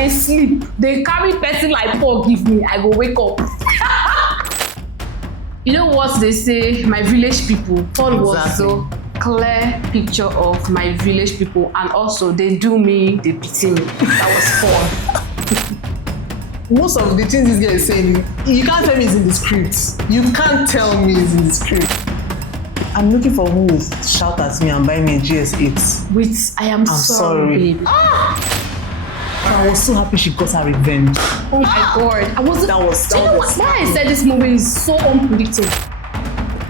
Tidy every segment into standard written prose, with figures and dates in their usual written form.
dey sleep, they carry person like Paul give me, I go wake up. You know what they say, my village people. Paul was so clear picture of my village people, and also they do me, they pity me. That was Paul. Most of the things this guy is saying, you can't tell me it's in the script. You can't tell me it's in the script. I'm looking for who will shout at me and buy me a GS8. Wait, I'm sorry. Babe. I was so happy she got her revenge. Oh my God. I wasn't. That was why I said this movie is so unpredictable.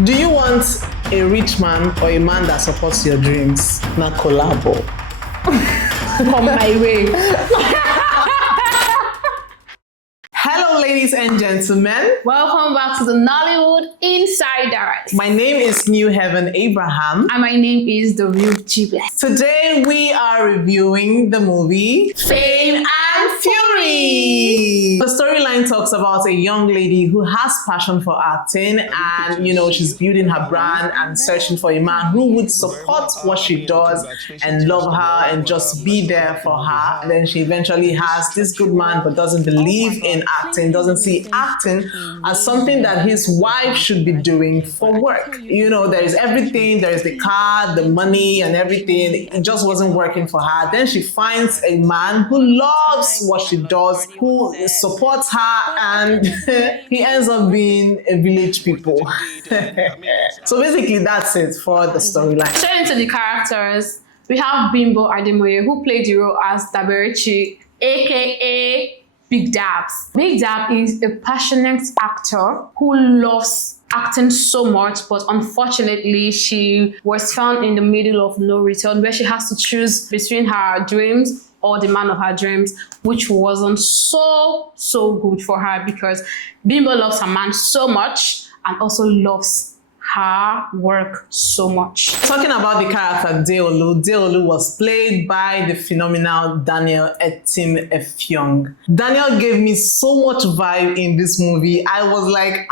Do you want a rich man or a man that supports your dreams? Na collabo. Come my way. Hello, ladies and gentlemen. Welcome back to the Nollywood Insiders. My name is Newheaven Abraham. And my name is Derichi. Today we are reviewing the movie Fame and Fury. The storyline talks about a young lady who has passion for acting, and she's building her brand and searching for a man who would support what she does and love her and just be there for her. And then she eventually has this good man but doesn't believe in acting, doesn't see acting as something that his wife should be doing for work. There is everything, there is the car, the money and everything. It just wasn't working for her. Then she finds a man who loves what she does, who supports her, and he ends up being a village people. So basically that's it for the storyline. Straight into the characters, we have BIMBO ADEMOYE, who played the role as Derichi, aka Big Dabs. Big Dab is a passionate actor who loves acting so much, but unfortunately she was found in the middle of no return, where she has to choose between her dreams or the man of her dreams, which wasn't so good for her, because Bimbo loves her man so much and also loves her work so much. Talking about the character Deolu was played by the phenomenal ETIM. Daniel gave me so much vibe in this movie. I was like,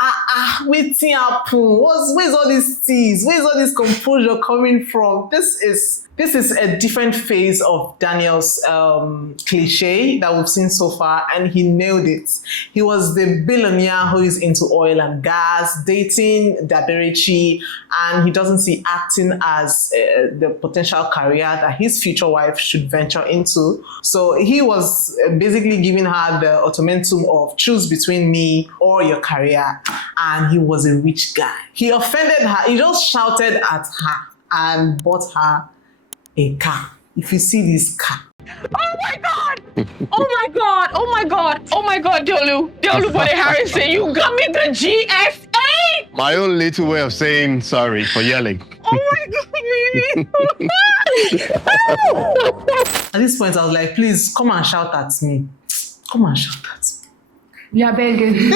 waiting up. Where's all these teas? Where's all this composure coming from? This is a different phase of Daniel's cliche that we've seen so far, and he nailed it. He was the billionaire who is into oil and gas, dating Derichi, and he doesn't see acting as the potential career that his future wife should venture into. So he was basically giving her the ultimatum of choose between me or your career, and he was a rich guy. He offended her. He just shouted at her and bought her a car. If you see this car. Oh my God! Oh my God! Oh my God! Oh my God, Deolu Bode Harrison, you got me the GS8! My own little way of saying sorry for yelling. Oh my God! At this point, I was like, please come and shout at me. Come and shout at me. We are begging.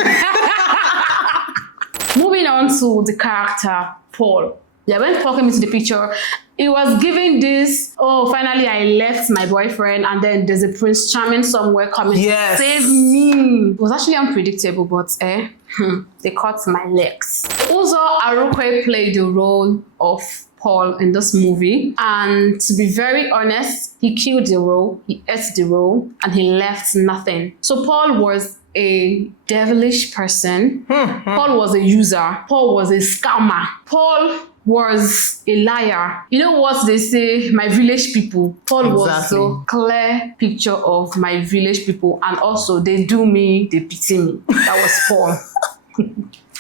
Moving on to the character, Paul. Yeah, when Paul came into the picture, it was giving this, oh, finally I left my boyfriend, and then there's a Prince Charming somewhere coming to save me. It was actually unpredictable, but they cut my legs. UZOR Arukwe played the role of Paul in this movie, and to be very honest, he killed the role, he ate the role, and he left nothing. So Paul was a devilish person. Paul was a user. Paul was a scammer. Paul was a liar. You know what they say, my village people. Paul was so clear picture of my village people, and also they do me, they pity me. That was Paul.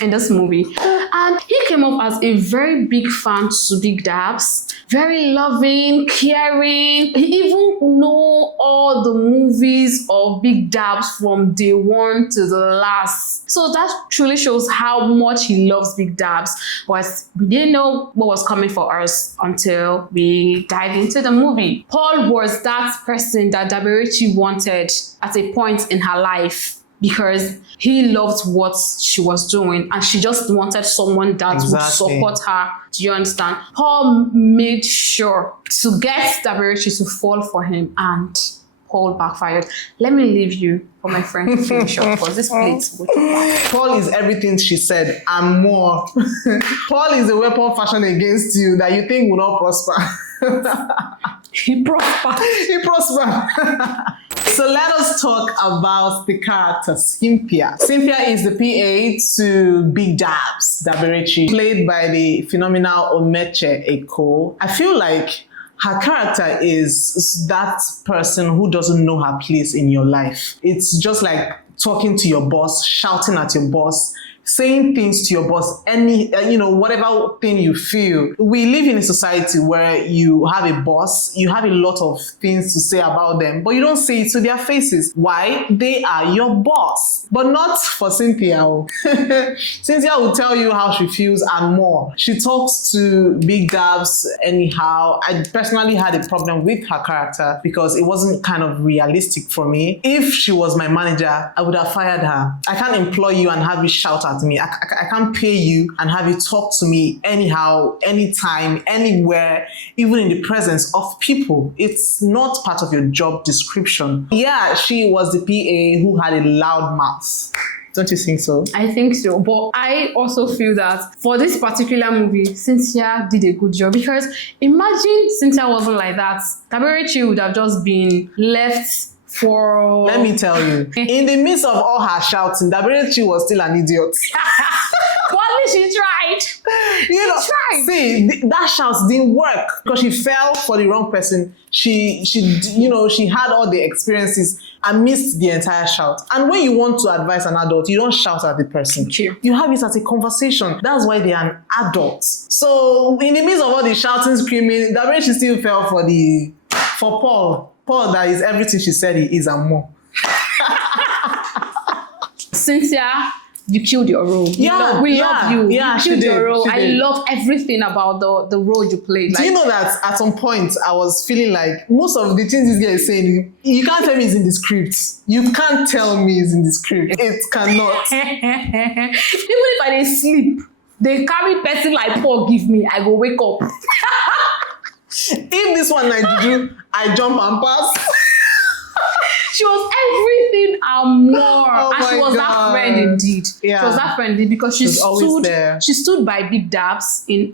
In this movie, and he came up as a very big fan to Big Dabs, very loving, caring. He even know all the movies of Big Dabs from day one to the last. So that truly shows how much he loves Big Dabs. But we didn't know what was coming for us until we dived into the movie. Paul was that person that Derichi wanted at a point in her life, because he loved what she was doing and she just wanted someone that would support her. Do you understand? Paul made sure to get Derichi to fall for him, and Paul backfired. Let me leave you for my friend to finish up, because this plate would Paul is everything she said and more. Paul is a weapon fashioned against you that you think will not prosper. He prospered. He prospered. so let us talk about the character Cynthia. Cynthia is the PA to Big Dabs, Derichi, played by the phenomenal Omeche Eko. I feel like her character is that person who doesn't know her place in your life. It's just like talking to your boss, shouting at your boss, saying things to your boss, any, whatever thing you feel. We live in a society where you have a boss, you have a lot of things to say about them, but you don't say it to their faces. Why? They are your boss. But not for Cynthia. Cynthia will tell you how she feels and more. She talks to Big Dabs anyhow. I personally had a problem with her character because it wasn't kind of realistic for me. If she was my manager, I would have fired her. I can't employ you and have you shout at me. I can't pay you and have you talk to me anyhow, anytime, anywhere, even in the presence of people. It's not part of your job description. Yeah, she was the PA who had a loud mouth. Don't you think so? I think so. But I also feel that for this particular movie, Cynthia did a good job, because imagine Cynthia wasn't like that. Derichi would have just been left for... Let me tell you, in the midst of all her shouting, Derichi was still an idiot. Well, at least she tried. She tried. See, that shout didn't work because she fell for the wrong person. She had all the experiences and missed the entire shout. And when you want to advise an adult, you don't shout at the person. True. You have it as a conversation. That's why they are an adult. So in the midst of all the shouting, screaming, Derichi still fell for Paul. Paul, that is everything she said he is and more. Cynthia, you killed your role. We love you. Yeah, you killed your role. I love everything about the role you played. Do you know that at some point I was feeling like most of the things this guy is saying, you can't tell me it's in the script. You can't tell me it's in the script. It cannot. Even if I didn't sleep, they carry person like Paul give me, I go wake up. If this one I do, I jump and pass. She was everything and more. And she was that friend indeed. Yeah. She was that friend indeed because she stood by Big Dabs in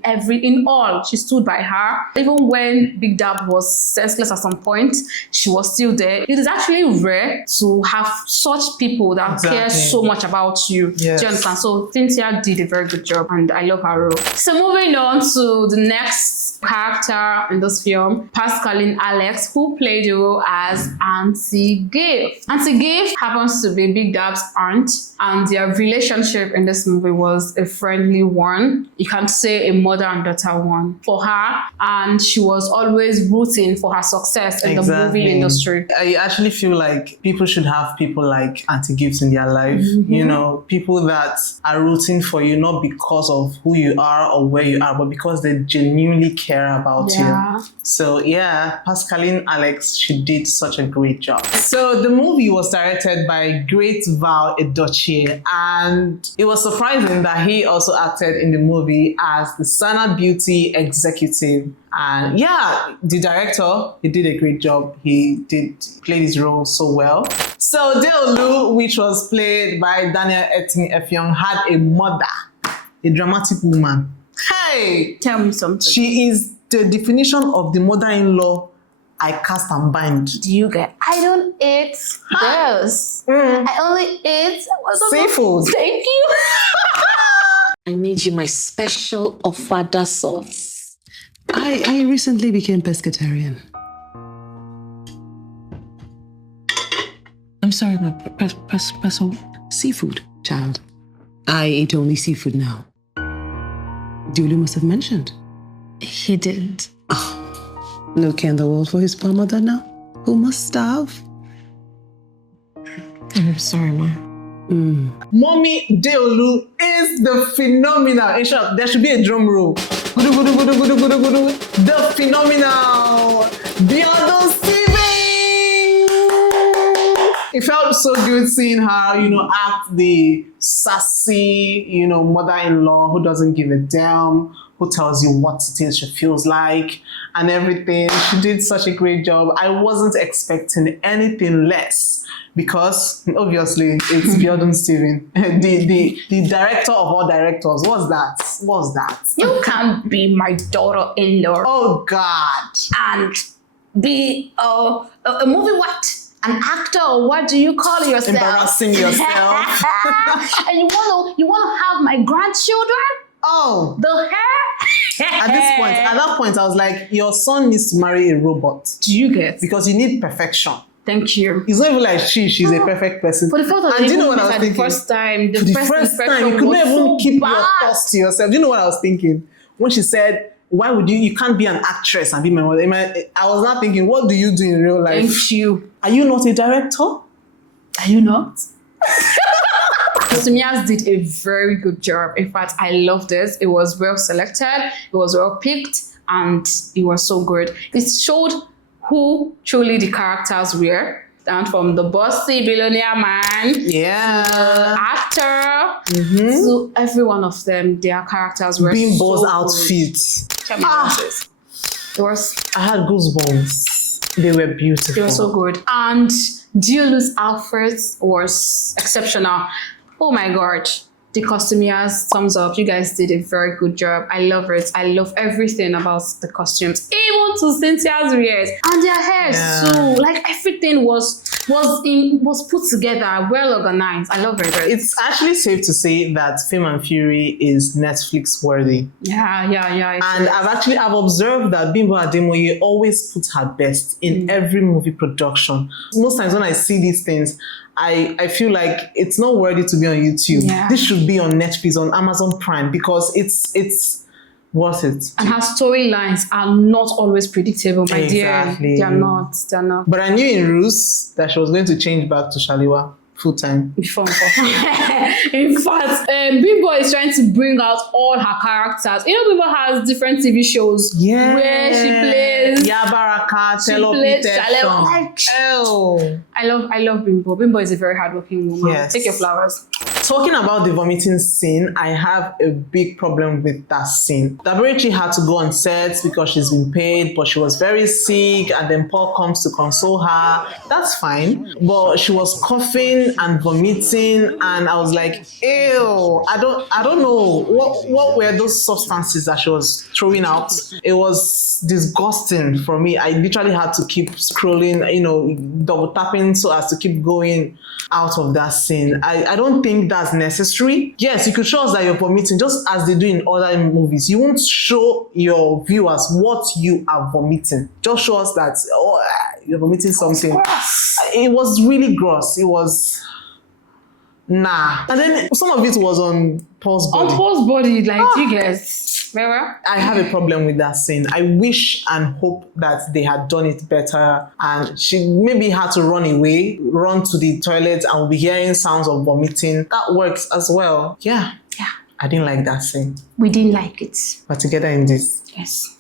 all. She stood by her. Even when Big Dab was senseless at some point, she was still there. It is actually rare to have such people that care so much about you. Yes. Do you understand? So Cynthia did a very good job and I love her role. So moving on to the next character in this film, Pascaline Alex, who played the role as Auntie Gift. Auntie Gift happens to be Big Dab's aunt, and their relationship in this movie was a friendly one. You can say a mother and daughter one for her, and she was always rooting for her success in the movie industry. I actually feel like people should have people like Auntie Gift in their life. You know, people that are rooting for you not because of who you are or where you are, but because they genuinely care about you. So yeah, Pascaline Alex, she did such a great job. So the movie was directed by Great Val Edochie, and it was surprising that he also acted in the movie as the Sana Beauty executive. And yeah, the director, he did a great job. He did play his role so well. So Deolu, which was played by Daniel EFFIONG, had a mother, a dramatic woman. Hey! Tell me something. She is the definition of the mother-in-law I cast and bind. Do you get? I don't eat girls. I only eat seafood. Thank you. I need you my special ofada sauce. I recently became pescatarian. I'm sorry, my special seafood, child. I eat only seafood now. Deolu must have mentioned. He didn't. Oh, no care in the world for his poor mother now, who must starve. I'm sorry, Ma. Mommy Deolu is the phenomenal. In short, there should be a drum roll. Gudu, gudu, gudu, gudu, gudu, gudu. The phenomenal Beyond Steven. It felt so good seeing her, act the sassy, mother-in-law who doesn't give a damn, who tells you what it is she feels like and everything. She did such a great job. I wasn't expecting anything less because obviously it's Beyond Steven, the director of all directors. What's that? You can't be my daughter-in-law. Oh God. And be a movie what? an actor, or what do you call yourself? Embarrassing yourself. And you wanna have my grandchildren? Oh. The hair? At that point, I was like, your son needs to marry a robot. Do you get? Because you need perfection. Thank you. It's not even like she's a perfect person. For the fact that and do you know what I was thinking? The first time, the first time, you could not even keep your thoughts to yourself. Do you know what I was thinking? When she said, why would you can't be an actress and be my mother? I was not thinking, what do you do in real life? Thank you. Are you not a director? Are you not? Costumiers did a very good job. In fact, I loved it. It was well selected, it was well picked, and it was so good. It showed who truly the characters were. And from the bossy billionaire man, actor, to every one of them, their characters were Bimbo's so outfits. Good. I had goosebumps. They were beautiful. They were so good. And Deolu's outfit was exceptional. Oh my God. The costumiers, thumbs up. You guys did a very good job. I love it. I love everything about the costumes. Even to Cynthia's ears and their hair too. Like everything was put together, well organized. I love it. It's actually safe to say that Fame and Fury is Netflix worthy. Yeah. And I've observed that Bimbo Ademoye always puts her best in every movie production. Most times when I see these things, I feel like it's not worthy to be on YouTube. Yeah. This should be on Netflix, on Amazon Prime, because it's worth it. And her storylines are not always predictable, my dear. They're not. But I knew in Rus that she was going to change back to Shaliwa full time. In fact, Bimbo is trying to bring out all her characters. You know, Bimbo has different TV shows where she plays Yabaraka, I love Bimbo. Bimbo is a very hardworking woman. Yes. Take your flowers. Talking about the vomiting scene, I have a big problem with that scene. Derichi had to go on set because she's been paid, but she was very sick, and then Paul comes to console her. That's fine, but she was coughing and vomiting, and I was like, ew, I don't know what were those substances that she was throwing out. It was disgusting for me. I literally had to keep scrolling, double tapping so as to keep going out of that scene. I don't think that's necessary. Yes, you could show us that you're vomiting, just as they do in other movies. You won't show your viewers what you are vomiting. Just show us that you're vomiting something. It was really gross. It was nah. And then some of it was on Paul's body. On Paul's body, like you guys. I have a problem with that scene. I wish and hope that they had done it better, and she maybe had to run to the toilet, and we'll be hearing sounds of vomiting. That works as well. Yeah. I didn't like that scene. We didn't like it. But together in this. Yes.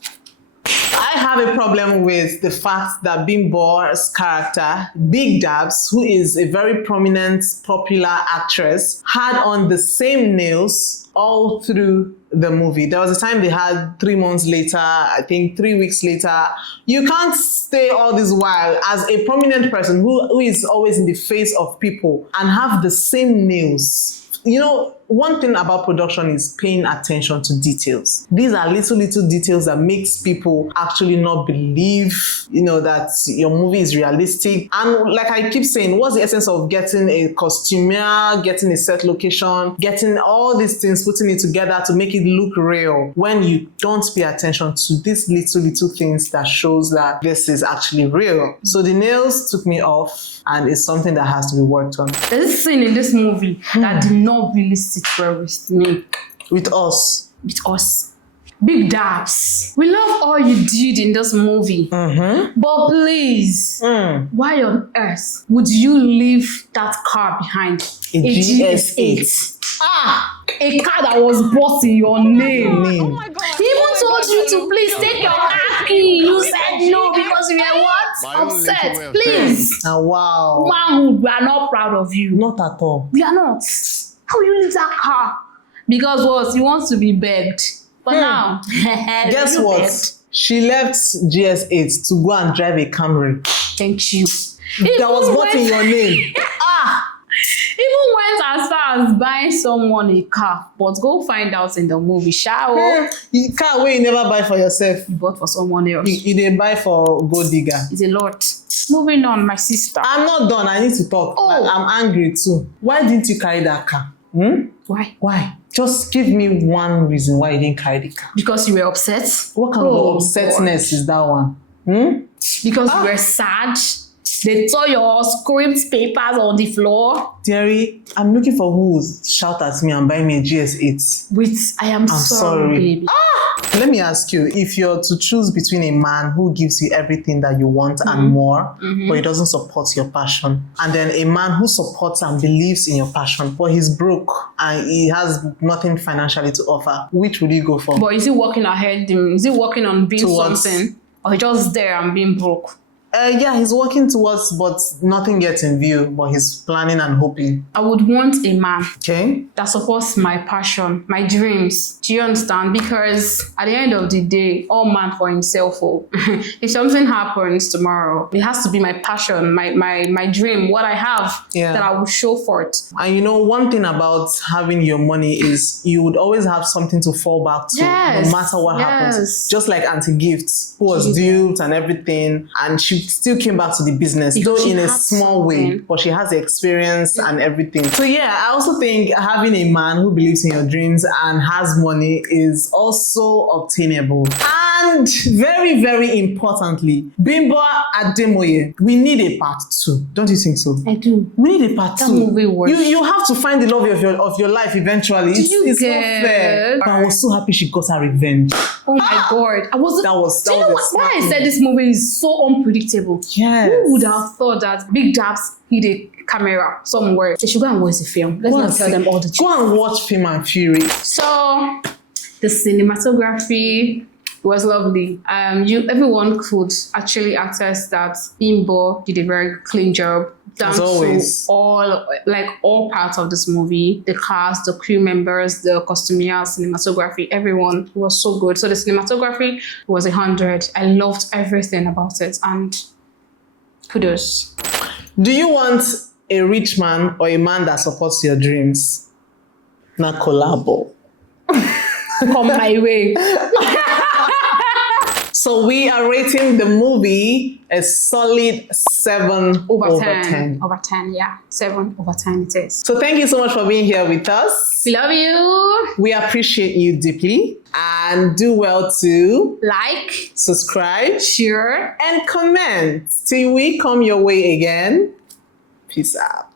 I have a problem with the fact that Bimbo's character, Big Dabs, who is a very prominent, popular actress, had on the same nails all through the movie. There was a time they had 3 months later, I think 3 weeks later. You can't stay all this while as a prominent person who is always in the face of people and have the same nails. You know, one thing about production is paying attention to details. These are little details that makes people actually not believe, that your movie is realistic. And like I keep saying, what's the essence of getting a costumier, getting a set location, getting all these things, putting it together to make it look real, when you don't pay attention to these little things that shows that this is actually real. So the nails took me off, and it's something that has to be worked on. There's a scene in this movie that did not really sit well with me. With us. Big Dabs. We love all you did in this movie. But please, why on earth would you leave that car behind? A GS8. A car that was bought in your name. Oh my God. He even told you to please take your car key. You said no because you were what? Upset. Please. Wow. Manhood, we are not proud of you. Not at all. We are not. How will you leave that car? Because what? You want to be begged. But now, guess what? Begged? She left GS8 to go and drive a Camry. Thank you. That was bought in your name. Even went as far as buying someone a car, but go find out in the movie, shall the car where you never buy for yourself. You bought for someone else. You didn't buy for gold digger. It's a lot. Moving on, my sister. I'm not done. I need to talk. Oh. I'm angry too. Why didn't you carry that car? Why? Why? Just give me one reason why you didn't carry the car. Because you were upset? What kind of upsetness is that one? Because you were sad? They tore your script papers on the floor? Derry, I'm looking for who will shout at me and buy me a GS8. Wait, I'm sorry, baby. Let me ask you, if you're to choose between a man who gives you everything that you want and more, but he doesn't support your passion, and then a man who supports and believes in your passion, but he's broke and he has nothing financially to offer, which would you go for? But is he working ahead? Is he working on being Towards- something? Or he just there and being broke? Yeah, he's working towards, but nothing gets in view, but he's planning and hoping. I would want a man Okay? that supports my passion, my dreams. Do you understand? Because at the end of the day, all man for himself. Oh. If something happens tomorrow, it has to be my passion, my dream, what I have that I will show for it. And you know, one thing about having your money is you would always have something to fall back to, no matter what happens. Just like Auntie Gift, who was duped and everything, and she still came back to the business, though in a small way, but she has the experience and everything. So yeah, I also think having a man who believes in your dreams and has money is also obtainable. And very, very importantly, BIMBO ADEMOYE, we need a part 2. Don't you think so? I do. We need a part 2. That movie works. You have to find the love of your life eventually. It's not fair. But I was so happy she got her revenge. Oh my God. I wasn't. That was Do you know why I said this movie is so unpredictable? Yes. Who would have thought that Big Dabs hid a camera somewhere? They should go and watch the film. Let's not tell them all the truth. Go and watch Film and Fury. So the cinematography was lovely. Everyone could actually attest that BIMBO did a very clean job. Down As always. to all parts of this movie, the cast, the crew members, the costumiers, cinematography, everyone was so good. So the cinematography was 100. I loved everything about it, and kudos. Do you want a rich man or a man that supports your dreams? Na collabo. Come my way. So we are rating the movie a solid 7 over 10. Over 10, yeah. 7 over 10 it is. So thank you so much for being here with us. We love you. We appreciate you deeply, and do well to Like, subscribe, share, and comment till we come your way again. Peace out.